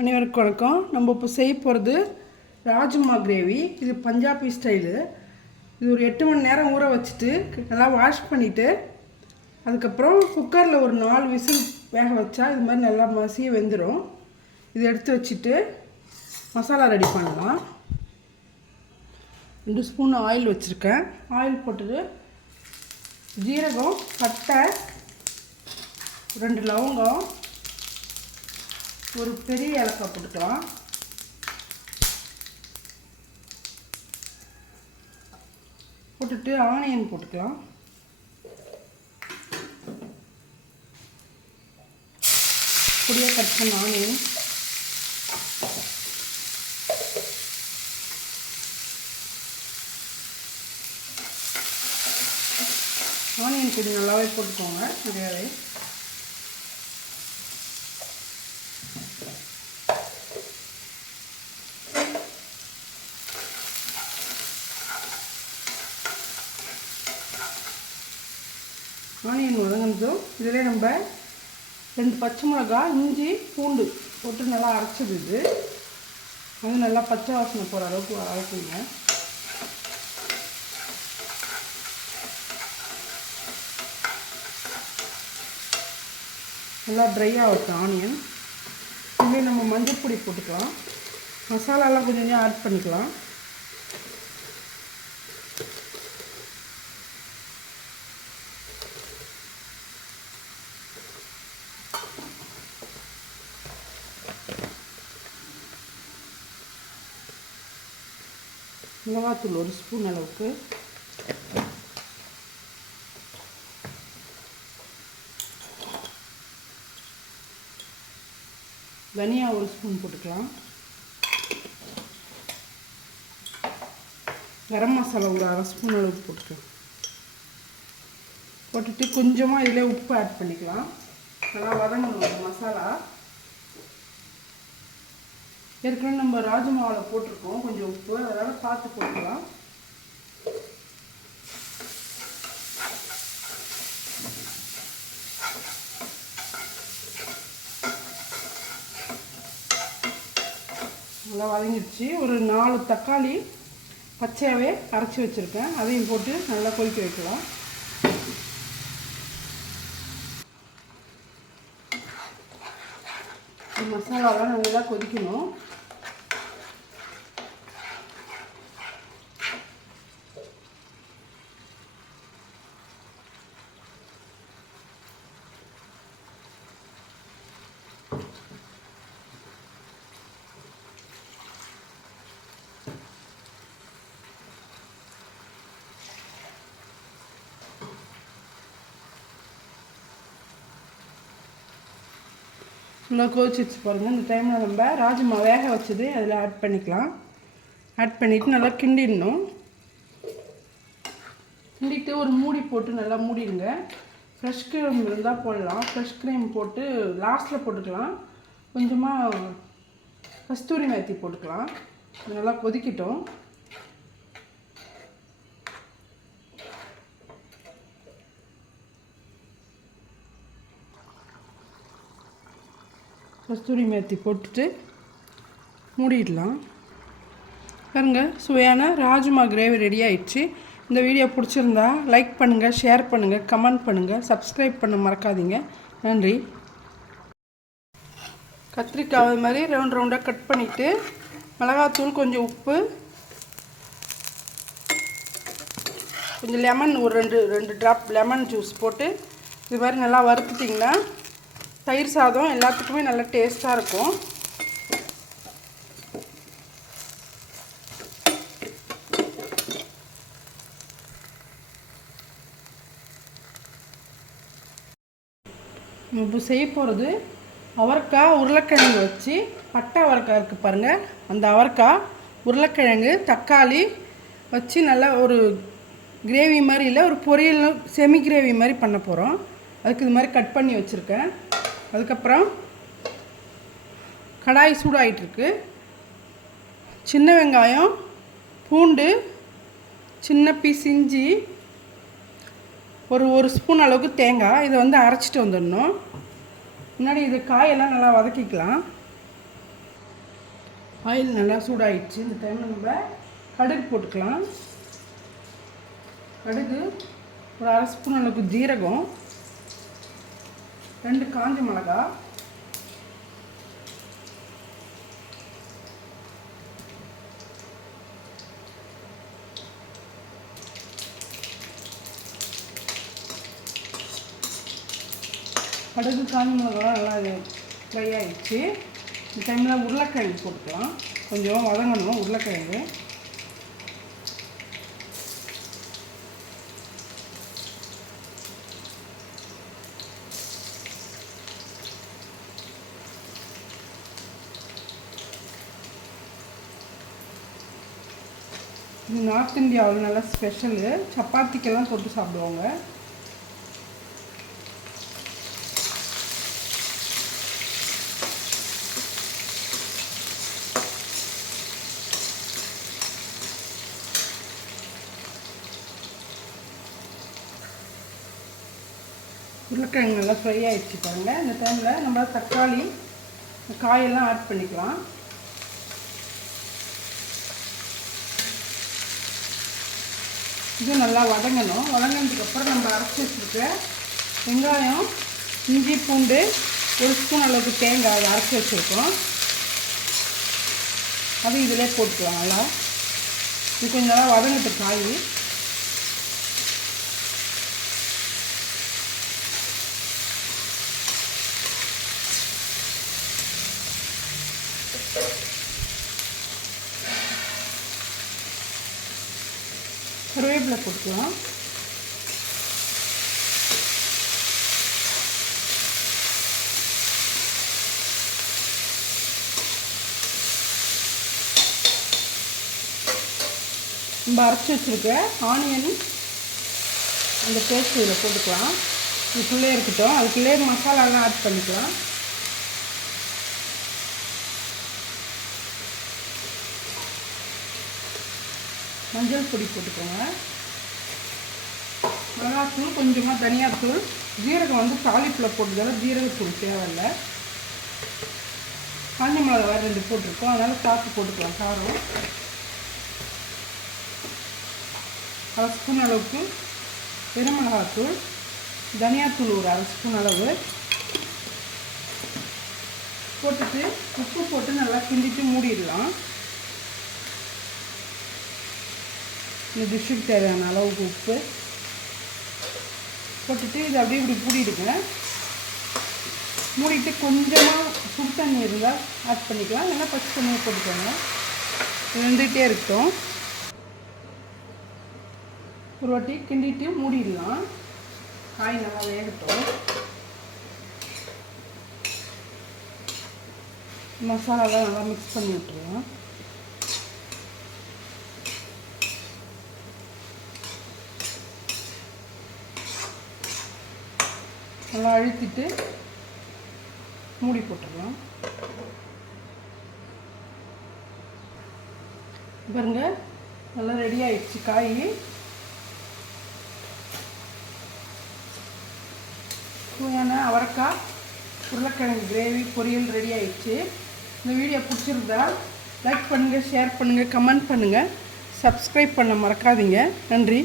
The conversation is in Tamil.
அனைவருக்கும் வணக்கம். நம்ம இப்போ செய்ய போகிறது ராஜ்மா கிரேவி. இது பஞ்சாபி ஸ்டைலு. இது ஒரு 8 மணி நேரம் ஊற வச்சுட்டு நல்லா வாஷ் பண்ணிவிட்டு அதுக்கப்புறம் குக்கரில் ஒரு 4 விசில் வேக வச்சா இது மாதிரி நல்லா மசிய வெந்துடும். இது எடுத்து வச்சுட்டு மசாலா ரெடி பண்ணலாம். 2 ஸ்பூன் ஆயில் வச்சுருக்கேன். ஆயில் போட்டுட்டு ஜீரகம், பட்டை, 2 லவங்கம், ஒரு பெரிய ஏலக்காய் போட்டுக்கலாம். போட்டுட்டு ஆனியன் போட்டுக்கலாம். பொடியாக கட் பண்ண ஆனியன், ஆனியன் கொஞ்சம் நல்லாவே போட்டுக்கோங்க, நிறையாவே. ஆனியன் வதங்கினதும் இதில் நம்ம 2 பச்சை மிளகாய், இஞ்சி, பூண்டு போட்டு நல்லா அரைச்சது. இது அது நல்லா பச்சை வாசனை போகிற அளவுக்கு அரைக்குங்க. நல்லா ட்ரை ஆகட்டும் ஆனியன். இதுவே நம்ம மஞ்சள் பொடி போட்டுக்கலாம். மசாலாலாம் கொஞ்சம் கொஞ்சம் ஆட் பண்ணிக்கலாம். மிளகாத்தூள் 1 ஸ்பூன் அளவுக்கு, தனியா 1 ஸ்பூன் போட்டுக்கலாம். கரம் மசாலா ஒரு 1/2 ஸ்பூன் அளவுக்கு போட்டுக்கலாம். போட்டுட்டு கொஞ்சமாக இதில் உப்பு ஆட் பண்ணிக்கலாம். நல்லா வதங்கணும் மசாலா. ஏற்கனவே நம்ம ராஜ்மாவில் போட்டிருக்கோம் கொஞ்சம் உப்பு, அதனால் பார்த்து போட்டுக்கலாம். நல்லா வதங்கிடுச்சு. ஒரு 4 தக்காளி பச்சையாகவே அரைச்சி வச்சுருக்கேன், அதையும் போட்டு நல்லா கொதிக்க வைக்கலாம். மசாலாலாம் நல்லா கொதிக்கணும். நல்லா கொதிச்சிச்சு பாருங்கள். இந்த டைமில் நம்ம ராஜ்மா வேக வச்சது அதில் ஆட் பண்ணிக்கலாம். ஆட் பண்ணிவிட்டு நல்லா கிண்டிடணும். கிண்டிட்டு ஒரு மூடி போட்டு நல்லா மூடிடுங்க. ஃப்ரெஷ் க்ரீம் இருந்தால் போடலாம். ஃப்ரெஷ் க்ரீம் போட்டு லாஸ்ட்டில் போட்டுக்கலாம். கொஞ்சமாக கஸ்தூரி மேத்தி போட்டுக்கலாம். நல்லா கொதிக்கட்டும். கஸ்தூரி மேத்தி போட்டுட்டு மூடிடலாம். பாருங்க, சுவையான ராஜ்மா கிரேவி ரெடி ஆயிடுச்சு. இந்த வீடியோ பிடிச்சிருந்தா லைக் பண்ணுங்கள், ஷேர் பண்ணுங்கள், கமெண்ட் பண்ணுங்கள், சப்ஸ்கிரைப் பண்ண மறக்காதீங்க. நன்றி. கத்திரிக்காய் அது மாதிரி ரவுண்டாக கட் பண்ணிவிட்டு மிளகாத்தூள், கொஞ்சம் உப்பு, கொஞ்சம் லெமன், ஒரு ரெண்டு ட்ராப் லெமன் ஜூஸ் போட்டு இது மாதிரி நல்லா வறுத்துட்டிங்கன்னா தயிர் சாதம் எல்லாத்துக்குமே நல்லா டேஸ்ட்டாக இருக்கும். இப்போ செய்ய போகிறது அவரைக்காய் உருளைக்கிழங்கு வச்சு, பட்டை அவரைக்காய் இருக்குது பாருங்கள், அந்த அவரைக்காய், உருளைக்கிழங்கு, தக்காளி வச்சு நல்லா ஒரு கிரேவி மாதிரி இல்லை, ஒரு பொரியல் செமி கிரேவி மாதிரி பண்ண போகிறோம். அதுக்கு இது மாதிரி கட் பண்ணி வச்சுருக்கேன். அதுக்கப்புறம் கடாய் சூடாகிட்டுருக்கு. சின்ன வெங்காயம், பூண்டு, சின்ன பீஸ் இஞ்சி, ஒரு ஸ்பூன் அளவுக்கு தேங்காய், இதை வந்து அரைச்சிட்டு வந்துடணும். முன்னாடி இது காயெல்லாம் நல்லா வதக்கிக்கலாம். ஆயில் நல்லா சூடாயிடுச்சு. இந்த டைமில் நம்ம கடுகு போட்டுக்கலாம். கடுகு ஒரு அரை ஸ்பூன் அளவுக்கு ஜீரகம், 2 காஞ்ச மிளகா, கடுகு காஞ்ச மிளகாலாம் நல்லா ஃப்ரை ஆகிடுச்சு. இந்த டைமில் உருளைக்கிழங்கு போட்டுக்கலாம். கொஞ்சம் வதங்கணும் உருளைக்கிழங்கு. இது நார்த் இந்தியாவில் நல்லா ஸ்பெஷலு. சப்பாத்திக்கெல்லாம் தொட்டு சாப்பிடுவாங்க. உருளைக்கிழங்கு நல்லா ஃப்ரை ஆகிடுச்சு பாருங்கள். இந்த டைமில் நம்ம தக்காளி காயெல்லாம் ஆட் பண்ணிக்கலாம். இது நல்லா வதங்கணும். வதங்கினதுக்கப்புறம் நம்ம அரைச்சி வச்சுருக்க வெங்காயம், இஞ்சி, பூண்டு, 1 ஸ்பூன் அளவுக்கு தேங்காய் அரைச்சி வச்சுருக்கோம். அது இதிலே போட்டுக்கலாம். நல்லா இது கொஞ்சம் நல்லா வதங்கிட்டு காய். கருவேப்பிலை போட்டுக்கலாம். நம்ம அரைச்சி வச்சுருக்க ஆனியன் அந்த பேஸ்ட் இதில் போட்டுக்கலாம். இதுக்குள்ளே இருக்கட்டும். அதுக்குள்ளே மசாலாலாம் ஆட் பண்ணிக்கலாம். மஞ்சள் பொடி போட்டுக்கோங்க. மிளகாத்தூள், கொஞ்சமாக தனியாத்தூள். ஜீரகம் வந்து தாளிப்பில் போட்டதால ஜீரகத்தூள் தேவையில்லை. காஞ்ச மிளகா வேறு 2 போட்டிருக்கோம், அதனால் சாப்பிட்டு போட்டுக்கலாம். காரம் 1/2 ஸ்பூன் அளவுக்கு வெறுமிளகாத்தூள், தனியாத்தூள் ஒரு 1/2 ஸ்பூன் அளவு போட்டுட்டு உப்பு போட்டு நல்லா கிண்டிட்டு மூடிடலாம். இந்த டிஷ்ஷுக்கு தேவையான அளவுக்கு உப்பு போட்டுட்டு இது அப்படியே இப்படி மூடிடுங்க. மூடிட்டு கொஞ்சமாக சுடு தண்ணி இருந்தால் ஆட் பண்ணிக்கலாம், இல்லைன்னா பச்சை தண்ணியை போட்டுக்கோங்க. வெந்துகிட்டே இருக்கட்டும். ஒரு வாட்டி கிண்டிட்டு மூடிடலாம். காய் நல்லா வேகட்டும். மசாலாலாம் நல்லா மிக்ஸ் பண்ணி விட்டுருவோம். நல்லா அழுத்திட்டு மூடி போட்டுடலாம். பாருங்க நல்லா ரெடி ஆயிடுச்சு காய். சுவையான அவரைக்காய் உருளைக்கிழங்கு கிரேவி பொரியல் ரெடி ஆயிடுச்சு. இந்த வீடியோ பிடிச்சிருந்தா லைக் பண்ணுங்கள், ஷேர் பண்ணுங்கள், கமெண்ட் பண்ணுங்கள், சப்ஸ்கிரைப் பண்ண மறக்காதீங்க. நன்றி.